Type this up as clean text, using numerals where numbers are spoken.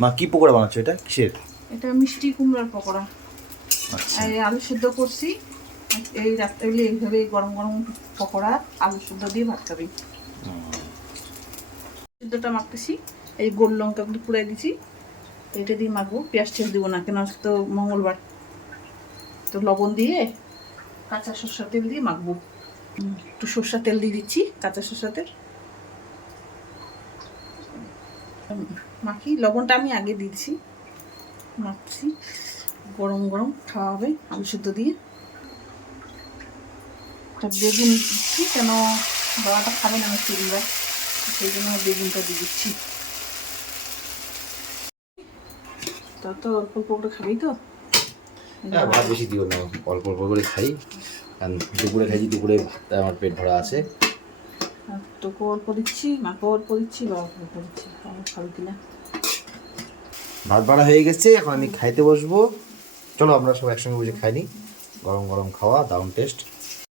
মা কি পকোড়া বানাচ্ছো? এটা কিসের? এটা মিষ্টি কুমড়ার পকোড়া। আচ্ছা, এই আলু সেদ্ধ করছি, এই রাত্রেবেলা এইভাবে গরম গরম পকোড়া আলু সেদ্ধ দিয়ে ভাত খাবি। সেদ্ধটা মাখতেছি, এই গোল লঙ্কাগুলো পুড়াই দিছি, এটা দিয়ে মাখবো। পেঁয়াজ টেয়াজ দিব না, কেন আজকে তো মঙ্গলবার। তো লবণ দিয়ে কাঁচা সরষা তেল দিয়ে মাখবো। একটু সরষা তেল দিয়ে দিচ্ছি, কাঁচা সরষা তেল মাখি। লবণটা আমি আগে দিচ্ছি, মাখছি। গরম গরম খাওয়া হবে আলু সেদ্ধ দিয়ে। একটা বেগুন দিচ্ছি, কেন বাবাটা খাবে না মিষ্টি দিবা, সেই জন্য বেগুনটা দিয়ে দিচ্ছি। তা তো অল্প অল্প করে খাবি তো? হ্যাঁ, ভাত বেশি দিও না, অল্প অল্প করে খাই। কারণ দুপুরে খাইছি, দুপুরে ভাতটা আমার পেট ভরা আছে। তোকে অল্প দিচ্ছি, মাকেও অল্প দিচ্ছি, বাবাকে অল্প দিচ্ছি, আমার খাবি কিনা। ভাত বাড়া হয়ে গেছে, এখন আমি খাইতে বসবো। চলো আমরা সব একসঙ্গে বসে খাই নি। গরম গরম খাওয়া, দারুণ টেস্ট।